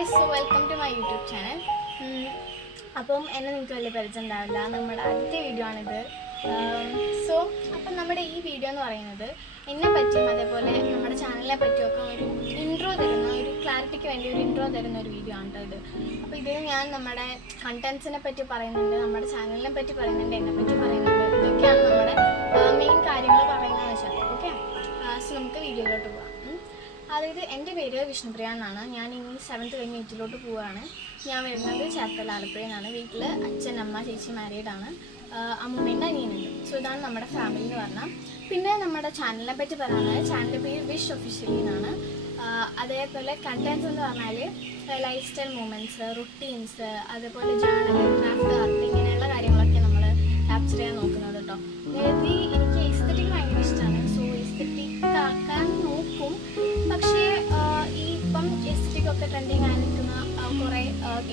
Guys, so welcome to my YouTube channel. അപ്പം എന്നെ നിങ്ങൾക്ക് വലിയ പരിചയം ഉണ്ടാവില്ല, നമ്മുടെ ആദ്യത്തെ വീഡിയോ ആണിത്. അപ്പം നമ്മുടെ ഈ വീഡിയോ എന്ന് പറയുന്നത് എന്നെ പറ്റിയും അതേപോലെ നമ്മുടെ ചാനലിനെ പറ്റിയൊക്കെ ഒരു ഇൻട്രോ തരുന്ന, ഒരു ക്ലാരിറ്റിക്ക് വേണ്ടി ഒരു ഇൻട്രോ തരുന്ന ഒരു വീഡിയോ ആണ് ഇത്. അപ്പോൾ ഇതിൽ ഞാൻ നമ്മുടെ കണ്ടൻസിനെ പറ്റി പറയുന്നുണ്ട്, നമ്മുടെ ചാനലിനെ പറ്റി പറയുന്നുണ്ട്, എന്നെ പറ്റി പറയുന്നുണ്ട്. ഇതൊക്കെയാണ് നമ്മുടെ മെയിൻ കാര്യങ്ങൾ പറയുന്നതെന്ന് വെച്ചാൽ. ഓക്കെ, സോ നമുക്ക് വീഡിയോയിലോട്ട് പോകാം. അതായത് എൻ്റെ പേര് വിഷ്ണുപ്രിയ എന്നാണ്. ഞാൻ ഇനി 7th കഴിഞ്ഞ് 8th പോവുകയാണ്. ഞാൻ വരുന്നത് ചേർത്തല ആലപ്പുഴയിൽ നിന്നാണ്. വീട്ടിൽ അച്ഛൻ, അമ്മ, ചേച്ചി മാരീഡാണ്. അമ്മൂമ്മേൻ്റെ അനിയനുണ്ട്. സോ ഇതാണ് നമ്മുടെ ഫാമിലി എന്ന് പറഞ്ഞാൽ. പിന്നെ നമ്മുടെ ചാനലിനെ പറ്റി പറയുന്നത്, ചാനലിൻ്റെ പേര് വിഷ് ഒഫീഷ്യലി എന്നാണ്. അതേപോലെ കണ്ടൻസ് എന്ന് പറഞ്ഞാൽ ലൈഫ് സ്റ്റൈൽ മൂമെൻറ്റ്സ്, റുട്ടീൻസ്, അതേപോലെ ജേണൽ, ക്രാഫ്റ്റ്, ആർട്ട്, ഇങ്ങനെയുള്ള കാര്യങ്ങളൊക്കെ നമ്മൾ ക്യാപ്ചർ ചെയ്യാൻ നോക്കുന്നത് കേട്ടോ. അതായത് എനിക്ക് എസ്തെറ്റിക് ഭയങ്കര ഇഷ്ടമാണ്. സോ എസ്തെറ്റിക് ആക്കാൻ നോക്കും. പക്ഷേ ഈ ഇപ്പം എസ്തെറ്റിക്കൊക്കെ ട്രെൻഡിങ് ആയി നിൽക്കുന്ന കുറേ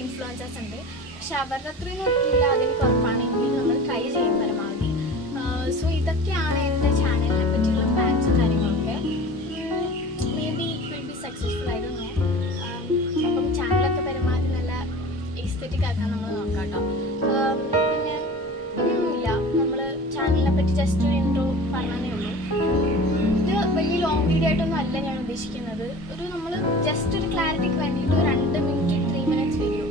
ഇൻഫ്ലുവൻസേഴ്സ് ഉണ്ട്. പക്ഷെ അവരുടെ അത്രയും ഒന്നുമില്ല, അതിന് കുറവാണെങ്കിൽ നമ്മൾ ട്രൈ ചെയ്യും പരമാവധി. സോ ഇതൊക്കെയാണ് എൻ്റെ ചാനലിനെ പറ്റിയുള്ള പ്ലാൻസും കാര്യങ്ങളൊക്കെ. May be it will be successful ആയിരുന്നു. അപ്പം ചാനലൊക്കെ പരമാവധി നല്ല എസ്തെറ്റിക് ആക്കാൻ നമ്മൾ നോക്കാം കേട്ടോ. പിന്നെ ഒന്നുമില്ല, നമ്മൾ ചാനലിനെ പറ്റി ജസ്റ്റ് ഒരു ഇൻട്രോ പറഞ്ഞതേ ഉള്ളൂ. ഇത് വലിയ ലോങ് വീഡിയോ ആയിട്ടൊന്നും അല്ല ഞാൻ ഉദ്ദേശിക്കുന്നത്. ഒരു നമ്മൾ ജസ്റ്റ് ഒരു ക്ലാരിറ്റിക്ക് വേണ്ടിയിട്ട് 2 minute 3 minutes വീഡിയോ